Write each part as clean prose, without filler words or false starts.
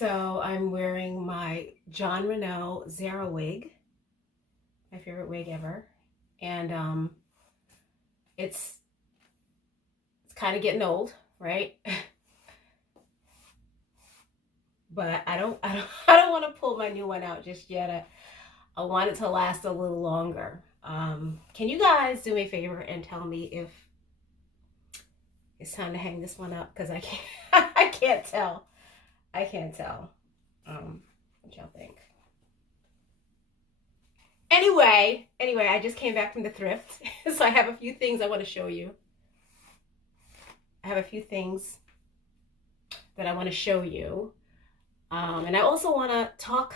So I'm wearing my John Renault Zara wig, my favorite wig ever, and it's it's kind of getting old, right? But I don't want to pull my new one out just yet. I want it to last a little longer. Can you guys do me a favor and tell me if it's time to hang this one up? Because I can't I can't tell. I can't tell. What y'all think? Anyway, I just came back from the thrift, so I have a few things I want to show you. I have a few things that I want to show you. And I also want to talk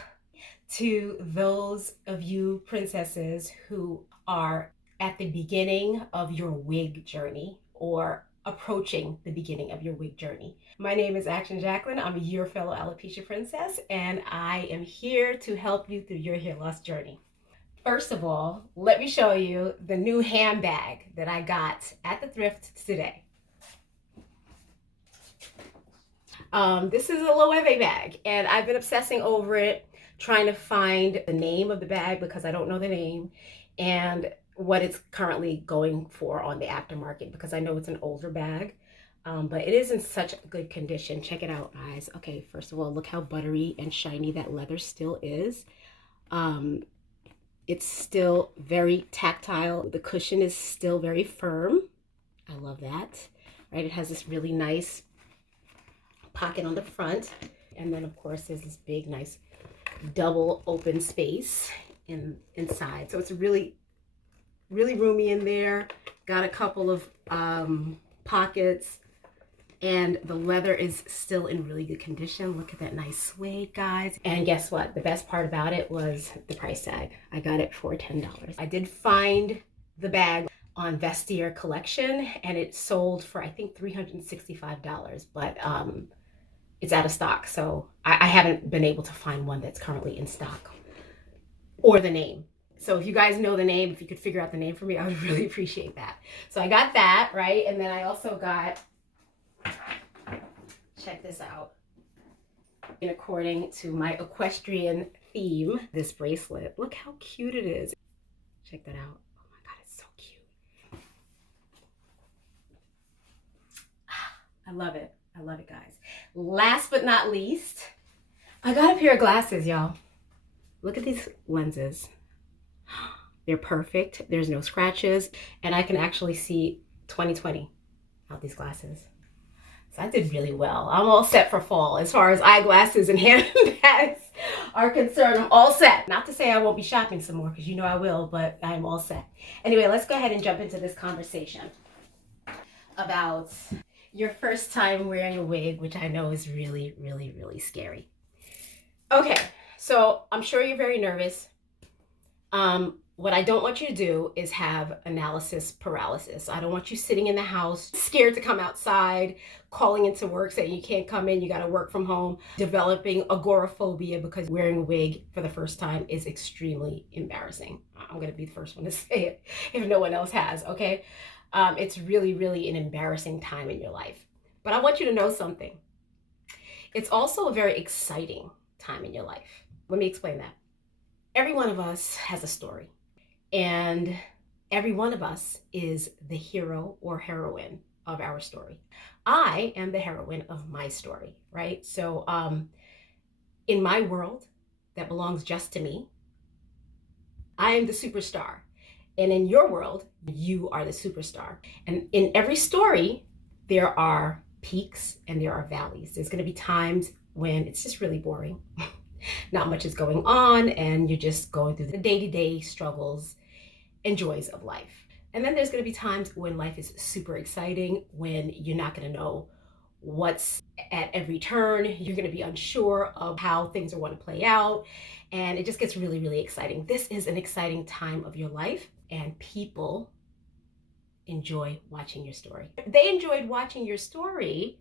to those of you princesses who are at the beginning of your wig journey or approaching the beginning of your wig journey. My name is Action Jacqueline. I'm your fellow alopecia princess, and I am here to help you through your hair loss journey. First of all, let me show you the new handbag that I got at the thrift today. This is a Loewe bag, and I've been obsessing over it, trying to find the name of the bag because I don't know the name, and what it's currently going for on the aftermarket because I know it's an older bag, but it is in such good condition. Check it out, guys. Okay, first of all, look how buttery and shiny that leather still is. It's still very tactile. The cushion is still very firm. I love that, right? It has this really nice pocket on the front, and then of course there's this big nice double open space inside, so it's really roomy in there. Got a couple of pockets, and the leather is still in really good condition. Look at that nice suede, guys. And guess what? The best part about it was the price tag. I got it for $10. I did find the bag on Vestiaire Collection, and it sold for I think $365, but it's out of stock, so I haven't been able to find one that's currently in stock or the name. So if you guys know the name, if you could figure out the name for me, I would really appreciate that. So I got that, right? And then I also got, check this out, in according to my equestrian theme, this bracelet. Look how cute it is. Check that out. Oh my God, it's so cute. I love it. I love it, guys. Last but not least, I got a pair of glasses, y'all. Look at these lenses. They're perfect. There's no scratches, and I can actually see 20/20 out these glasses. So I did really well. I'm all set for fall. As far as eyeglasses and handbags are concerned, I'm all set. Not to say I won't be shopping some more, because you know I will, but I'm all set. Anyway, let's go ahead and jump into this conversation about your first time wearing a wig, which I know is really scary. Okay, so I'm sure you're very nervous. What I don't want you to do is have analysis paralysis. I don't want you sitting in the house, scared to come outside, calling into work saying you can't come in, you gotta work from home, developing agoraphobia because wearing a wig for the first time is extremely embarrassing. I'm gonna be the first one to say it if no one else has, okay? It's really an embarrassing time in your life. But I want you to know something. It's also a very exciting time in your life. Let me explain that. Every one of us has a story, and every one of us is the hero or heroine of our story. I am the heroine of my story, right? So in my world that belongs just to me, I am the superstar. And in your world, you are the superstar. And in every story, there are peaks and there are valleys. There's going to be times when it's just really boring. Not much is going on, and you're just going through the day-to-day struggles and joys of life. And then there's going to be times when life is super exciting, when you're not going to know what's at every turn. You're going to be unsure of how things are going to play out, and it just gets really exciting. This is an exciting time of your life, and people enjoy watching your story. They enjoyed watching your story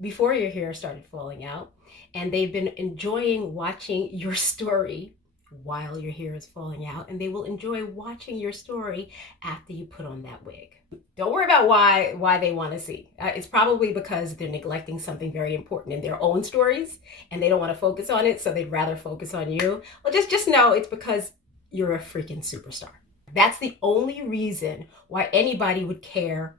before your hair started falling out, and they've been enjoying watching your story while your hair is falling out, and they will enjoy watching your story after you put on that wig. Don't worry about why they want to see. It's probably because they're neglecting something very important in their own stories and they don't want to focus on it, so they'd rather focus on you. Well, just know it's because you're a freaking superstar. That's the only reason why anybody would care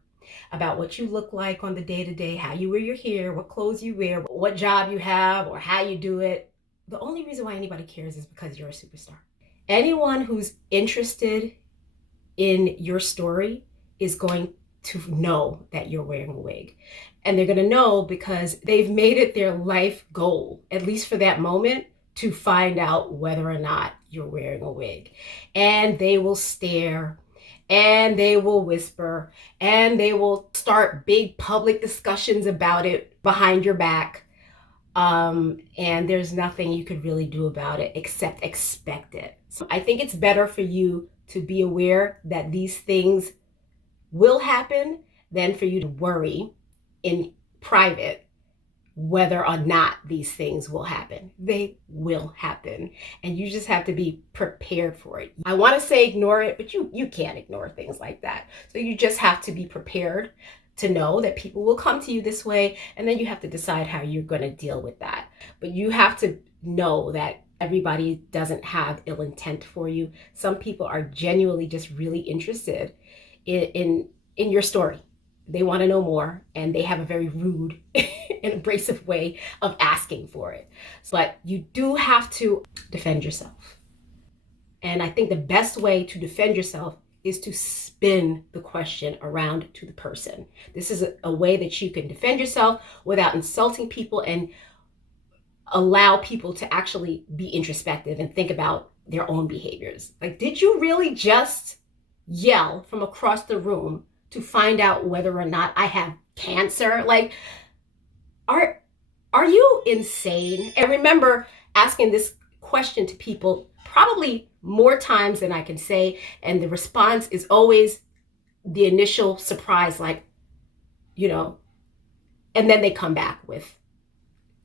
about what you look like on the day-to-day, how you wear your hair, what clothes you wear, what job you have, or how you do it. The only reason why anybody cares is because you're a superstar. Anyone who's interested in your story is going to know that you're wearing a wig. And they're going to know because they've made it their life goal, at least for that moment, to find out whether or not you're wearing a wig. And they will stare, and they will whisper, and they will start big public discussions about it behind your back. And there's nothing you could really do about it except expect it. So I think it's better for you to be aware that these things will happen than for you to worry in private whether or not these things will happen. They will happen, and you just have to be prepared for it. I want to say ignore it, but you can't ignore things like that. So you just have to be prepared to know that people will come to you this way, and then you have to decide how you're going to deal with that. But you have to know that everybody doesn't have ill intent for you. Some people are genuinely just really interested in your story. They want to know more, and they have a very rude and abrasive way of asking for it. But you do have to defend yourself. And I think the best way to defend yourself is to spin the question around to the person. This is a way that you can defend yourself without insulting people and allow people to actually be introspective and think about their own behaviors. Like, did you really just yell from across the room to find out whether or not I have cancer? Like, are you insane? And remember asking this question to people probably more times than I can say, and the response is always the initial surprise, like, and then they come back with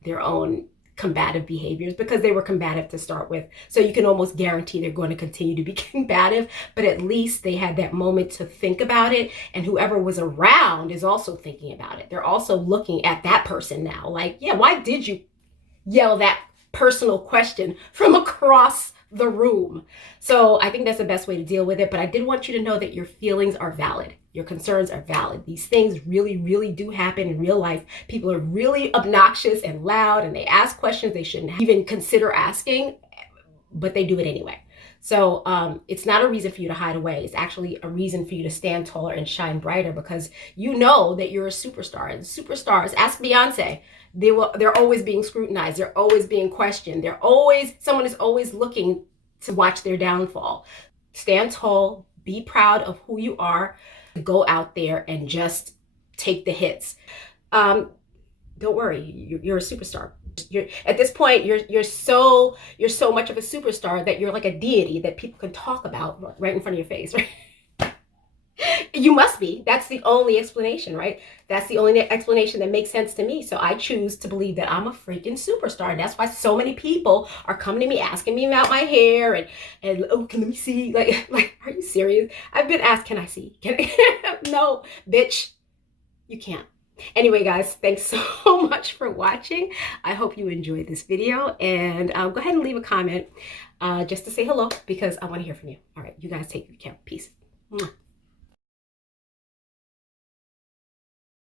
their own combative behaviors because they were combative to start with. So you can almost guarantee they're going to continue to be combative, but at least they had that moment to think about it, and whoever was around is also thinking about it. They're also looking at that person now, like, yeah, why did you yell that personal question from across the room? So I think that's the best way to deal with it. But I did want you to know that your feelings are valid. Your concerns are valid. These things really, really do happen in real life. People are really obnoxious and loud, and they ask questions they shouldn't even consider asking, but they do it anyway. So it's not a reason for you to hide away. It's actually a reason for you to stand taller and shine brighter, because you know that you're a superstar. And superstars, ask Beyonce, they're always being scrutinized. They're always being questioned. Someone is always looking to watch their downfall. Stand tall, be proud of who you are, go out there and just take the hits. Don't worry, you're a superstar. At this point, you're so much of a superstar that you're like a deity that people can talk about right in front of your face, right? You must be. That's the only explanation, right? That's the only explanation that makes sense to me. So I choose to believe that I'm a freaking superstar. And that's why so many people are coming to me, asking me about my hair and oh, can we see? Like, are you serious? I've been asked, can I see? No, bitch, you can't. Anyway, guys, thanks so much for watching. I hope you enjoyed this video, and go ahead and leave a comment just to say hello, because I want to hear from you. All right, you guys take good care. Peace. Mwah.